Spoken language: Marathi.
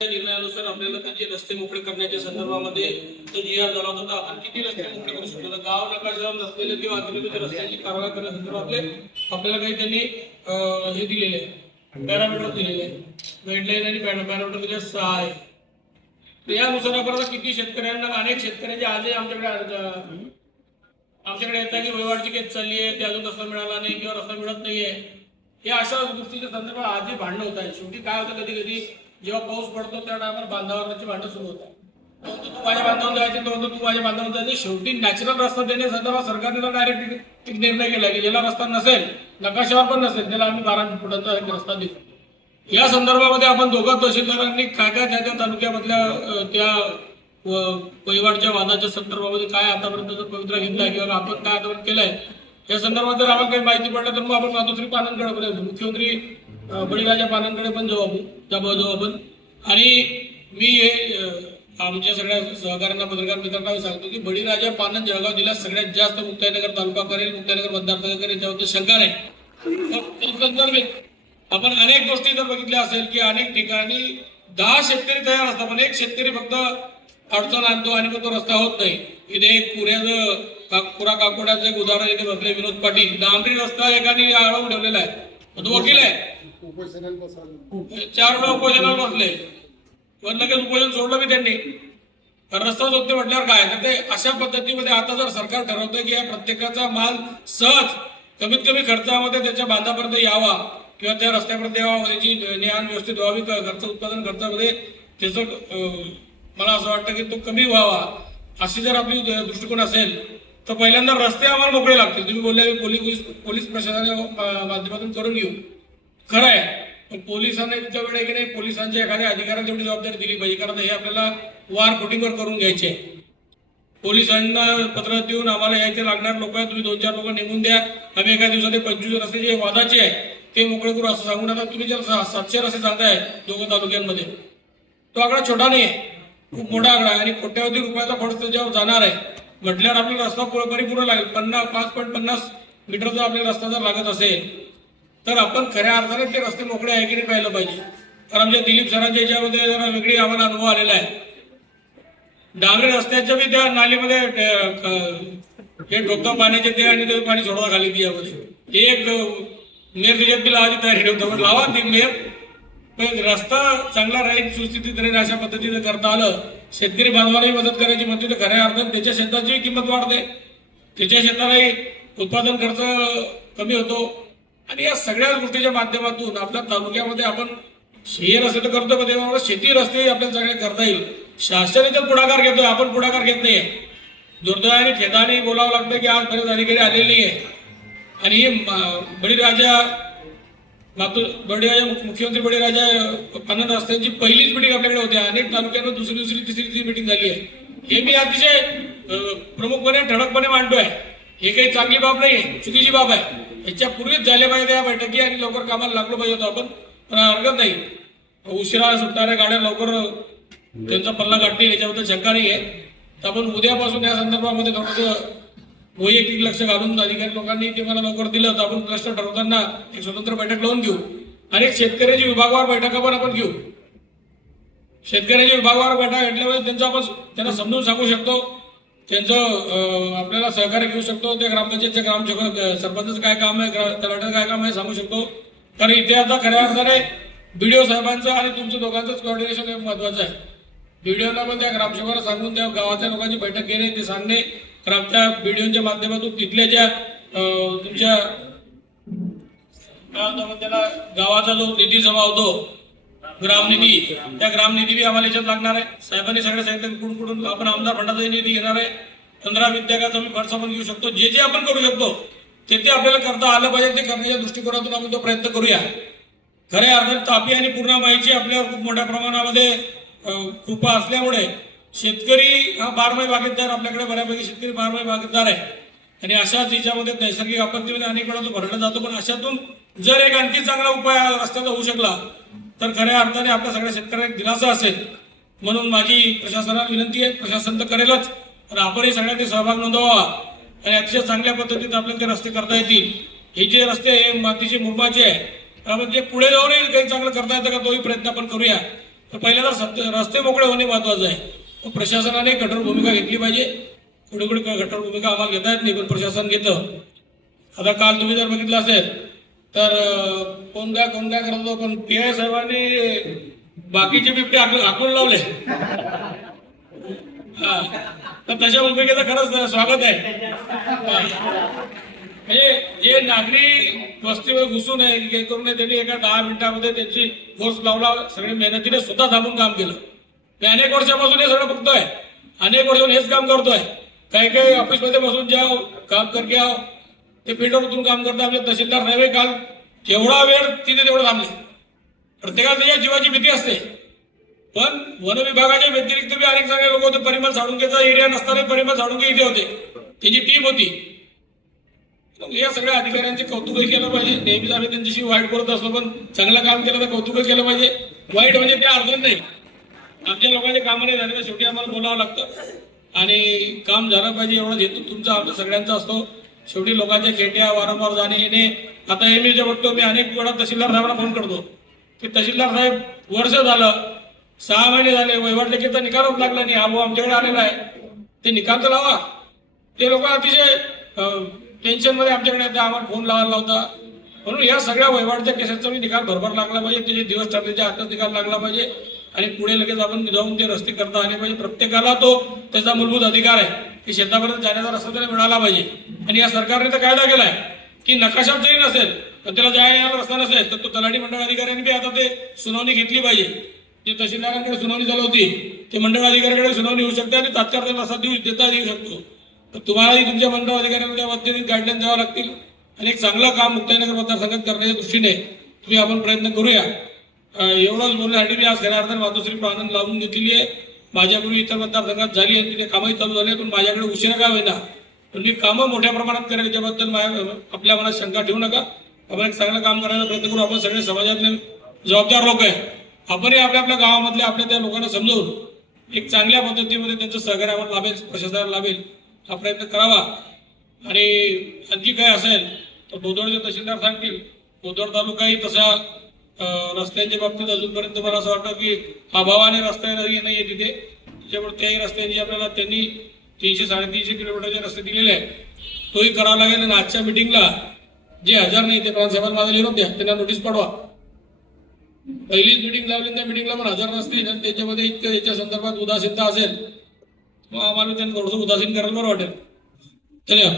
निर्णयानुसार आपल्याला त्याचे रस्ते मोकळे करण्याच्या संदर्भामध्ये तो जी आर झाला होता, आपण किती रस्ते मोकळे करू शकतो. गाव नकाशावर नसलेले किंवा अतिरिक्त रस्त्यांची कारवाई करण्याच्या संदर्भातले आपल्याला काही त्यांनी हे दिलेले आहे, पॅरामीटर दिलेले आहे, गाईडलाईन आणि पॅरामीटर दिले 6 आहे. यानुसार आपण किती शेतकऱ्यांना, अनेक शेतकऱ्यांचे आजही आमच्याकडे येतात की वहिवाटची केस चालली आहे, ते अजून रस्ता मिळाला नाही किंवा रस्ता मिळत नाहीये, हे अशा गोष्टीच्या संदर्भात आजही भांडणं होत आहे. शेवटी काय होतं, कधी कधी जेव्हा पाऊस पडतो त्या टायमाला बांधावरची भांडणं सुरू होतात. तू माझ्या बांधावर जायचे, तू माझ्या बांधावर जायचे. शेवटी नॅचरल रस्ता देण्यासंदर्भात सरकारने डायरेक्ट निर्णय केला की ज्याला रस्ता नसेल, नकाशावर पण नसेल, त्याला आम्ही 12 फुटांचा एक रस्ता देऊ. या संदर्भामध्ये आपण दोघं तहसीलदारांनी काय काय त्या तालुक्यामधल्या त्या वहिवाटच्या वादाच्या संदर्भामध्ये काय आतापर्यंत पवित्रा घेतलाय किंवा आपण काय आतापर्यंत केलंय या संदर्भात जर आपण काही माहिती पडलं तर मग आपण मातोश्री पाननकडे, मुख्यमंत्री बळीराजा पाननकडे पण जाऊ आपण. आणि मी हे आमच्या सगळ्या सहकाऱ्यांना, पत्रकार मित्रांना सांगतो की बळीराजा पानन जळगाव जिल्ह्यात सगळ्यात जास्त मुक्ताईनगर तालुका करेल, मुक्ताईनगर मतदारसंघ करेल, याच्यावरती शंका नाही. आपण अनेक गोष्टी जर बघितल्या असेल की अनेक ठिकाणी 10 शेतकरी तयार असतात, पण एक शेतकरी फक्त अडचण आणतो आणि मग तो रस्ता होत नाही. इथे एक पुरा काकोड्याचं एक उदाहरण इथे बसले, विनोद पाटील. डांबरी रस्ता एकाने अडवून ठेवलेला आहे, तो वकील आहे, 4 वेळा उपोषणाला बसले, पण लगेच उपोषण सोडलं मी त्यांनी. रस्ता होत नाही म्हटल्यावर काय तर ते अशा पद्धतीमध्ये आता जर सरकार ठरवतंय की या प्रत्येकाचा माल सहज कमीत कमी खर्चामध्ये त्याच्या बांधापर्यंत यावा किंवा त्या रस्त्यापर्यंत यावा, त्याची ने-आण व्यवस्थित व्हावी, उत्पादन खर्चामध्ये त्याचं मला असं वाटतं की तो कमी व्हावा, अशी जर आपली दृष्टिकोन असेल तर पहिल्यांदा रस्ते आम्हाला मोकळे लागतील. तुम्ही बोलले पोलीस प्रशासनाच्या माध्यमातून करून घेऊ, खरं आहे, पण पोलिसांना इतक्या वेळ आहे की नाही, पोलिसांच्या एखाद्या अधिकाऱ्याला तेवढी जबाबदारी दिली पाहिजे, कारण हे आपल्याला वार फुटिंगवर करून घ्यायचे. पोलिसांना पत्र देऊन आम्हाला यायचे लागणार लोक आहे, तुम्ही 2-4 लोक नेमून द्या, आम्ही एका दिवसात 25 रस्ते जे वादाचे आहे ते मोकळे करू असं सांगून. आता तुम्ही जर 700 रस्ते सांगताय 2 तालुक्यांमध्ये, तो आकडा छोटा नाही आहे, खूप मोठा आकडा आहे आणि कोट्यावधी रुपयाचा खर्च त्याच्यावर जाणार आहे म्हटल्यावर आपल्याला रस्ता परिपूर्ण लागेल. 5.50 मीटरचा आपल्याला रस्ता जर लागत असेल तर आपण खऱ्या अर्थाने ते रस्ते मोकळे आहे की नाही पाहिलं पाहिजे. कारण आमच्या दिलीप सरांच्या याच्यामध्ये जरा वेगळी आम्हाला अनुभव आलेला आहे. डांबरी रस्त्याच्या बी त्या नालीमध्ये हे ठोकता पाण्याचे ते आणि ते पाणी सोडवा खाली ती यामध्ये एक मेर त्याच्यात बी लावायची तयारी ठेवतो, लावा ती मेर, पण रस्ता चांगला राहील, सुस्थितीत राहील अशा पद्धतीने करता आलं, शेतकरी बांधवालाही मदत करायची म्हणते तर खऱ्या अर्थाने त्याच्या शेताची किंमत वाढते, त्याच्या शेतालाही उत्पादन खर्च कमी होतो. आणि या सगळ्या गोष्टीच्या माध्यमातून आपल्या तालुक्यामध्ये आपण हे रस्ते तर करतो, पण तेव्हा शेती रस्ते आपल्याला चांगले करता येईल. शासनाचा पुढाकार घेतोय, आपण पुढाकार घेत नाहीये. दुर्दैवाने खेदाने बोलावं लागतं की आज बरेच अधिकारी आलेले नाहीये. आणि हे मुख्यमंत्री बळीराजा पानन रस्त्यांची पहिलीच मिटिंग आपल्याकडे होती. अनेक तालुक्यांना दुसरी, तिसरी मिटिंग झाली आहे. हे मी अतिशय प्रमुखपणे ठळकपणे मांडतोय. हे काही चांगली बाब नाही, चुकीची बाब आहे. याच्या पूर्वीच झाल्या पाहिजे या बैठकी आणि लवकर कामाला लागलो पाहिजे होतो आपण, पण हरकत नाही. उशिरा सुटणाऱ्या गाड्या लवकर त्यांचा पल्ला गाठतील याच्याबद्दल शंका नाही आहे. तर आपण उद्यापासून या संदर्भामध्ये थोडंसं वैयक्तिक लक्ष घालून अधिकारी लोकांनी ते मला लवकर दिलं तर आपण क्लस्टर ठरवताना एक स्वतंत्र बैठक लावून घेऊ. आणि शेतकऱ्याची विभागवार बैठका पण आपण घेऊ. शेतकऱ्याची विभागवार बैठक घेतल्यामुळे त्यांना समजून सांगू शकतो, त्यांचं आपल्याला सहकार्य घेऊ शकतो. त्या ग्रामपंचायतच्या सरपंचाचं काय काम आहे, तलाठ्याचं काय काम आहे सांगू शकतो. कारण इथे आता खऱ्या अर्थाने BDO साहेबांचं आणि तुमच्या दोघांचंच कोऑर्डिनेशन हे महत्वाचं आहे. BDOला पण त्या ग्रामसेवकाला सांगून त्या गावाच्या लोकांची बैठक घेणे, ते सांगणे, ग्रामच्या BDOच्या माध्यमातून तिथल्या ज्या तुमच्या त्याला गावाचा जो निधी जमा होतो ग्रामनिधी, त्या ग्रामनिधी बी आम्हाला याच्यात लागणार आहे. साहेबांनी सगळ्या सांगितलं कुठून आपण आमदार फंडाचा निधी घेणार आहे. 15 विद्यार्थ्याचा मी खर्च पण घेऊ शकतो. जे आपण करू शकतो ते आपल्याला करता आलं पाहिजे. ते करण्याच्या दृष्टिकोनातून आपण तो प्रयत्न करूया. खऱ्या अर्थाने तापी आणि पूर्णा माईची आपल्यावर खूप मोठ्या प्रमाणामध्ये कृपा असल्यामुळे शेतकरी हा बारमाही बागायतदार, आपल्याकडे बऱ्यापैकी शेतकरी बारमाही बागायतदार आहे. आणि अशाच याच्यामध्ये नैसर्गिक आपत्तीमध्ये अनेक वेळा तो भरला जातो. पण अशातून जर एक आणखी चांगला उपाय रस्त्याचा होऊ शकला तर खऱ्या अर्थाने आपल्या सगळ्या शेतकऱ्यांना दिलासा असेल. म्हणून माझी प्रशासनाला विनंती आहे, प्रशासन तर करेलच, पण आपणही सगळ्यांनी सहभाग नोंदवावा आणि अतिशय चांगल्या पद्धतीत आपल्याला ते रस्ते करता येतील. हे जे रस्ते मातीचे मुरमाचे आहे, म्हणजे पुढे जाऊनही काही चांगलं करता येतं का तोही प्रयत्न आपण करूया. तर पहिला तर रस्ते मोकळे होणे महत्वाचं आहे. मग प्रशासनाने कठोर भूमिका घेतली पाहिजे. कुठे कुठे कठोर भूमिका आम्हाला घेता येत नाही, पण प्रशासन घेतं. आता काल तुम्ही जर बघितलं असेल तर कोण काय करत होतो, पण PI साहेबांनी बाकीचे बिबटे हाकून लावले. हा, तर तशा भूमिकेचं खरंच स्वागत आहे. म्हणजे जे नागरिक वस्तीवर घुसून हे करू नये, त्यांनी एका 10 मिनिटामध्ये त्यांची फोर्स लावला, सगळे मेहनतीने स्वतः थांबून काम केलं. मी अनेक वर्षापासून हे सगळं बघतोय, अनेक वर्षापासून हेच काम करतोय. काही ऑफिसमध्ये बसून जाओ, काम करके आओ, ते फील्डवर उतरून काम करतात. आपले तहसीलदार साहेब काल जेवढा वेळ तिथे तेवढं थांबले. प्रत्येकाला त्याच्या जीवाची भीती असते, पण वन विभागाच्या व्यतिरिक्त बी अनेक चांगले लोक होते. परिमल साळुंकेचा एरिया नसताना परिमल साळुंके इथे होते, त्यांची टीम होती. या सगळ्या अधिकाऱ्यांचे कौतुकही केलं पाहिजे. नेहमीच आम्ही त्यांच्याशी वाईट बोलत असतो, पण चांगलं काम केलं तर कौतुकही केलं पाहिजे. वाईट म्हणजे त्या अर्थ नाही, आमच्या लोकांचे काम नाही झाले तर शेवटी आम्हाला बोलावं लागतं आणि काम झालं पाहिजे एवढा हेतू तुमचा आमच्या सगळ्यांचा असतो. शेवटी लोकांच्या खेट्या वारंवार जाणे येणे. आता हे मी जे बघतो, मी अनेक वेळा तहसीलदार साहेबांना फोन करतो की तहसीलदार साहेब वर्ष झालं, 6 महिने झाले, वहिवाट लेखीचा निकालच लागला नाही. हा भाऊ आमच्याकडे आलेला आहे, ते निकाल तर लावा. ते लोक अतिशय टेन्शनमध्ये आमच्याकडे येतात, आम्हाला फोन लावायला लावता. म्हणून या सगळ्या वहिवाटच्या केसांचा मी निकाल भरभर लागला पाहिजे. त्याचे दिवस ठरल्याच्या आतच निकाल लागला पाहिजे आणि पुढे लगेच आपण जाऊन ते रस्ते करता आले पाहिजे. प्रत्येकाला तो त्याचा मूलभूत अधिकार आहे की शेतापर्यंत जाण्याचा रस्ता त्याला मिळाला पाहिजे. आणि या सरकारने तर कायदा केलाय की नकाशात जरी नसेल तर त्याला जायला रस्ता नसेल तर तो तलाठी मंडळ अधिकाऱ्यांनी बी आता ते सुनावणी घेतली पाहिजे. जे तहसीलदारांकडे सुनावणी झाली होती ते मंडळ अधिकाऱ्याकडे सुनावणी होऊ शकते आणि तात्काळ त्याला रस्ता देता येऊ शकतो. तर तुम्हालाही तुमच्या मंडळ अधिकाऱ्यांना त्या पद्धतीने गाईडलाईन द्यावं लागतील आणि एक चांगलं काम मुक्ताईनगर मतदारसंघात करण्याच्या दृष्टीने तुम्ही आपण प्रयत्न करूया. एवढंच बोलण्यासाठी मी आज खऱ्या अर्थाने मातोश्री आनंद लावून घेतलेली आहे. माझ्यापूर्वी इतर मतदारसंघात झाली आणि तिथे कामही चालू झाले, पण माझ्याकडे उशिरा का होईना पण मी कामं मोठ्या प्रमाणात करेल याच्याबद्दल आपल्या मनात शंका ठेवू नका. आपण एक चांगलं काम करायचा प्रयत्न करू. आपण सगळे समाजातले जबाबदार लोक आहे. आपणही आपल्या आपल्या गावामधले आपल्या त्या लोकांना समजवून एक चांगल्या पद्धतीमध्ये त्यांचं सहकार्य आम्हाला लाभेल, प्रशासनाला लाभेल हा प्रयत्न करावा. आणि आणखी काय असेल तर बोदवडचे तहसीलदार सांगतील. बोदवड तालुकाही तसा रस्त्यांच्या बाबतीत अजूनपर्यंत मला असं वाटतं की अभावाने रस्ते नाही आहे तिथे. त्याच्यामुळे त्याही रस्त्यांची आपल्याला त्यांनी 300-350 किलोमीटरचे रस्ते दिलेले आहेत, तोही करावा लागेल. आणि आजच्या मिटिंगला जे हजर नाही ते प्रांसाहेबांना माझा निरोप द्या, त्यांना नोटीस पाठवा. पहिलीच मिटिंग लावली त्या मिटिंगला पण हजर नसतील आणि त्याच्यामध्ये इतकं याच्या संदर्भात उदासीनता असेल मग आम्हाला त्यांना थोडंसं उदासीन करायला बरं वाटेल. चला.